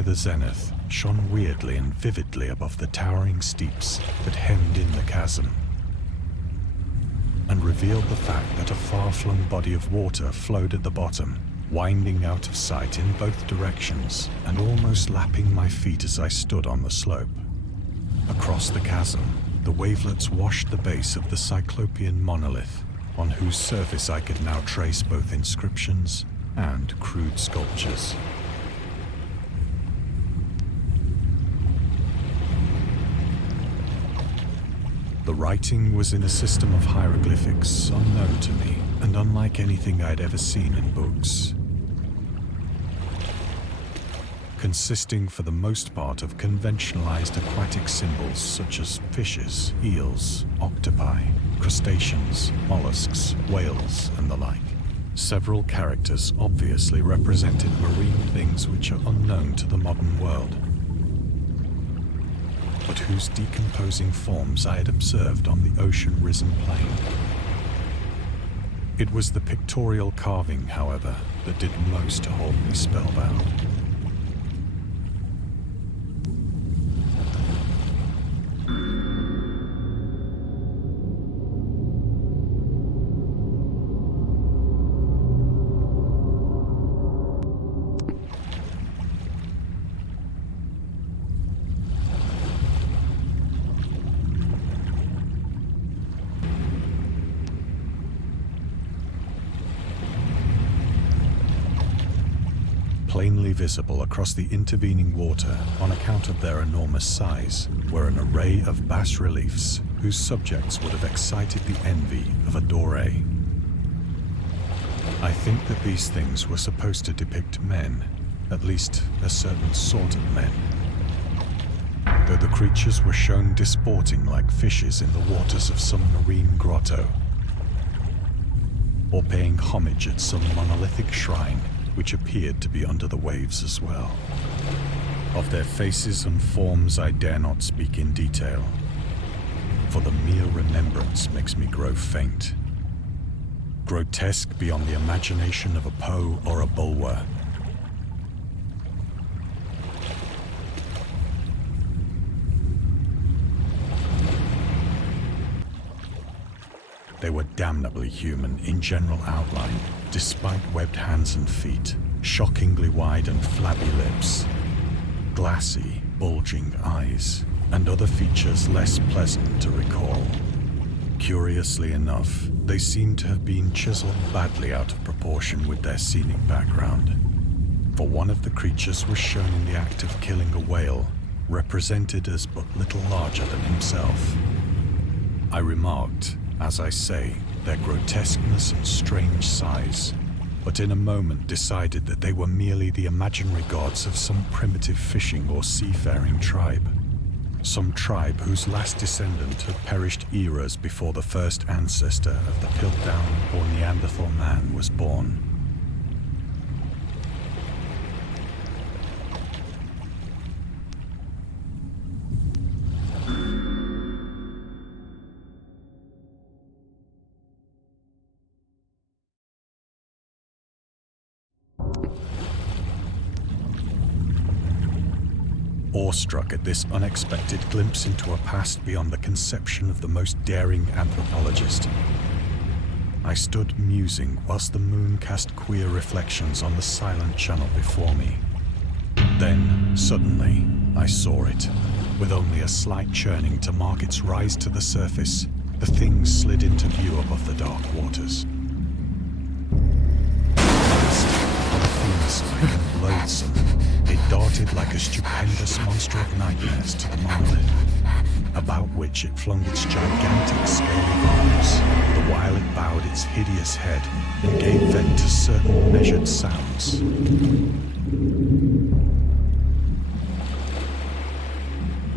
near the zenith shone weirdly and vividly above the towering steeps that hemmed in the chasm, and revealed the fact that a far-flung body of water flowed at the bottom, winding out of sight in both directions and almost lapping my feet as I stood on the slope. Across the chasm, the wavelets washed the base of the Cyclopean monolith, on whose surface I could now trace both inscriptions and crude sculptures. The writing was in a system of hieroglyphics unknown to me and unlike anything I'd ever seen in books, consisting for the most part of conventionalized aquatic symbols such as fishes, eels, octopi, crustaceans, mollusks, whales, and the like. Several characters obviously represented marine things which are unknown to the modern world, but whose decomposing forms I had observed on the ocean-risen plain. It was the pictorial carving, however, that did most to hold me spellbound. Plainly visible across the intervening water on account of their enormous size were an array of bas-reliefs whose subjects would have excited the envy of a doré. I think that these things were supposed to depict men, at least a certain sort of men, though the creatures were shown disporting like fishes in the waters of some marine grotto, or paying homage at some monolithic shrine which appeared to be under the waves as well. Of their faces and forms I dare not speak in detail, for the mere remembrance makes me grow faint. Grotesque beyond the imagination of a Poe or a Bulwer. They were damnably human in general outline, despite webbed hands and feet, shockingly wide and flabby lips, glassy, bulging eyes, and other features less pleasant to recall. Curiously enough, they seemed to have been chiseled badly out of proportion with their scenic background, for one of the creatures was shown in the act of killing a whale, represented as but little larger than himself. I remarked, as I say, their grotesqueness and strange size, but in a moment decided that they were merely the imaginary gods of some primitive fishing or seafaring tribe. Some tribe whose last descendant had perished eras before the first ancestor of the Piltdown or Neanderthal man was born. Awestruck at this unexpected glimpse into a past beyond the conception of the most daring anthropologist, I stood musing whilst the moon cast queer reflections on the silent channel before me. Then, suddenly, I saw it. With only a slight churning to mark its rise to the surface, the thing slid into view above the dark waters. Unfeeling and loathsome, it darted like a stupendous monster of nightmares to the monolith, about which it flung its gigantic scaly arms, the while it bowed its hideous head and gave vent to certain measured sounds.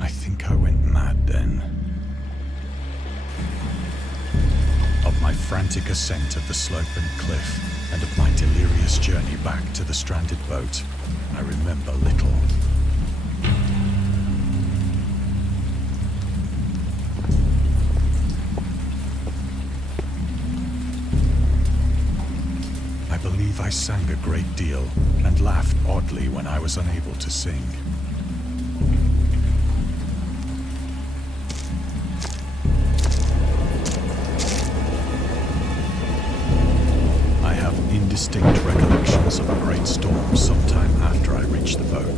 I think I went mad then. Of my frantic ascent of the sloping cliff, and of my delirious journey back to the stranded boat, I remember little. I believe I sang a great deal and laughed oddly when I was unable to sing. I have indistinct recollections of a great storm sometime after I reached the boat.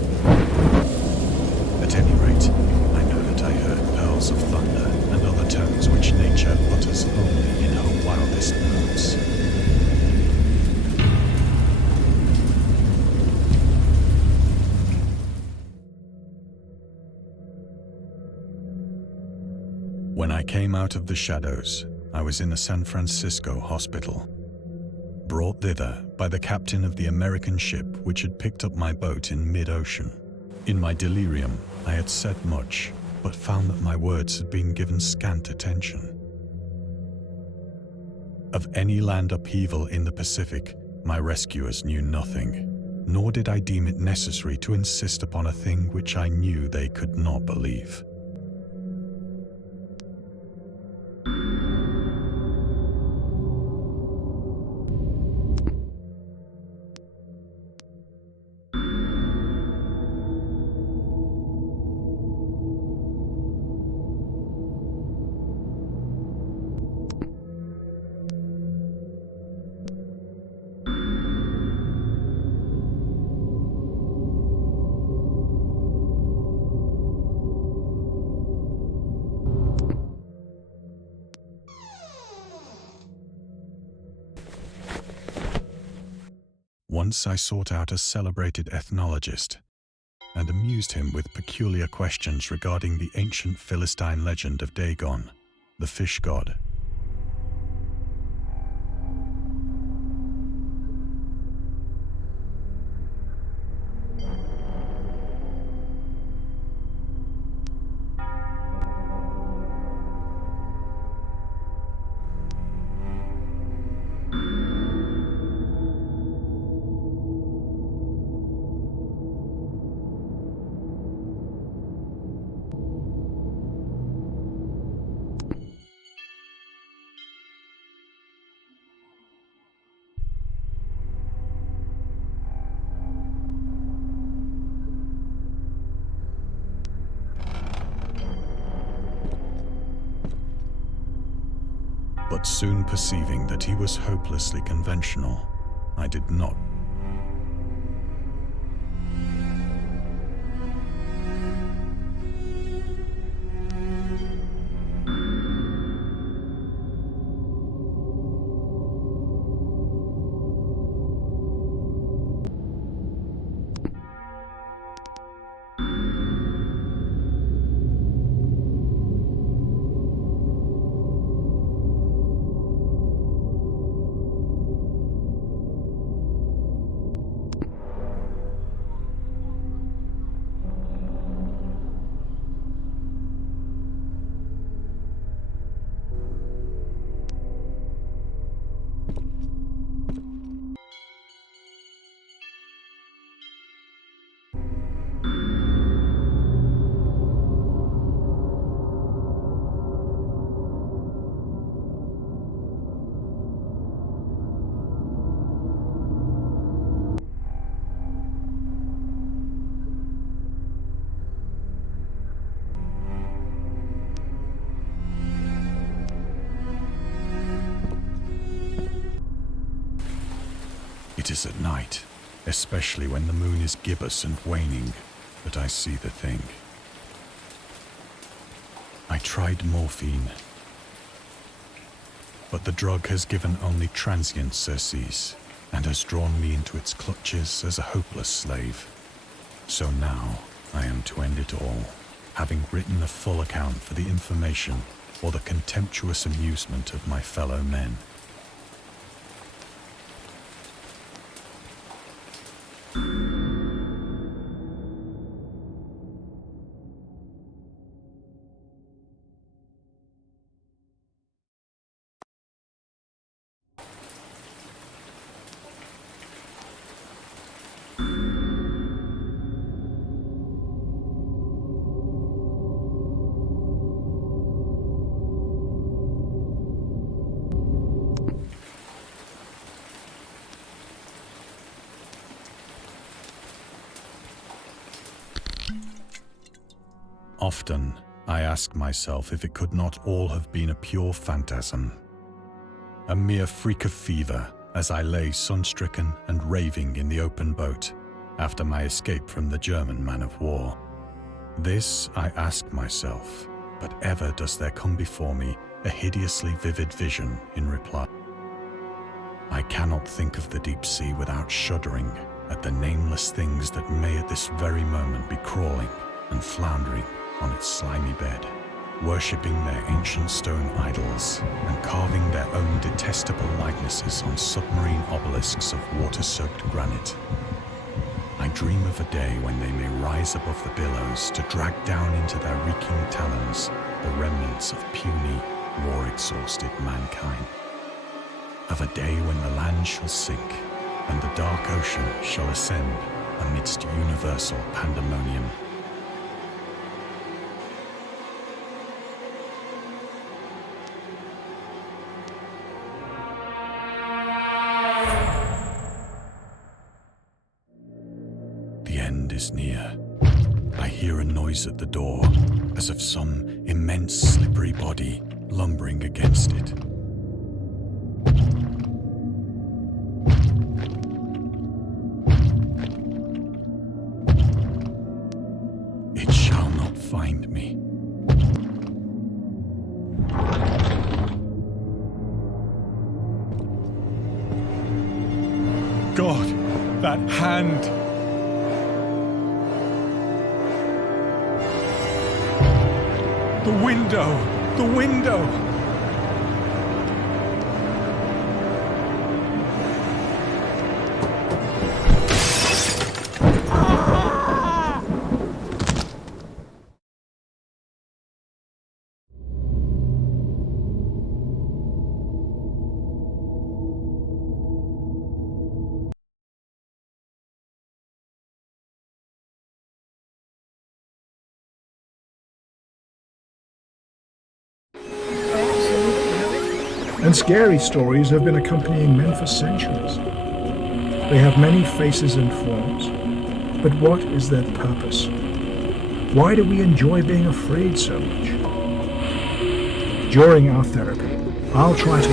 At any rate, I know that I heard pearls of thunder and other tones which nature utters only in her wildest moods. When I came out of the shadows, I was in a San Francisco hospital, brought thither by the captain of the American ship which had picked up my boat in mid-ocean. In my delirium, I had said much, but found that my words had been given scant attention. Of any land upheaval in the Pacific, my rescuers knew nothing, nor did I deem it necessary to insist upon a thing which I knew they could not believe. Once I sought out a celebrated ethnologist and amused him with peculiar questions regarding the ancient Philistine legend of Dagon, the fish god. But soon perceiving that he was hopelessly conventional, I did not. It is at night, especially when the moon is gibbous and waning, that I see the thing. I tried morphine, but the drug has given only transient surcease and has drawn me into its clutches as a hopeless slave. So now I am to end it all, having written a full account for the information or the contemptuous amusement of my fellow men. Often, I ask myself if it could not all have been a pure phantasm. A mere freak of fever as I lay sun-stricken and raving in the open boat after my escape from the German man-of-war. This I ask myself, but ever does there come before me a hideously vivid vision in reply. I cannot think of the deep sea without shuddering at the nameless things that may at this very moment be crawling and floundering on its slimy bed, worshipping their ancient stone idols and carving their own detestable likenesses on submarine obelisks of water-soaked granite. I dream of a day when they may rise above the billows to drag down into their reeking talons the remnants of puny, war-exhausted mankind. Of a day when the land shall sink and the dark ocean shall ascend amidst universal pandemonium. The end is near. I hear a noise at the door, as of some immense slippery body lumbering against it. It shall not find me. God, that hand! The window! The window! And scary stories have been accompanying men for centuries. They have many faces and forms, but what is their purpose? Why do we enjoy being afraid so much? During our therapy, I'll try to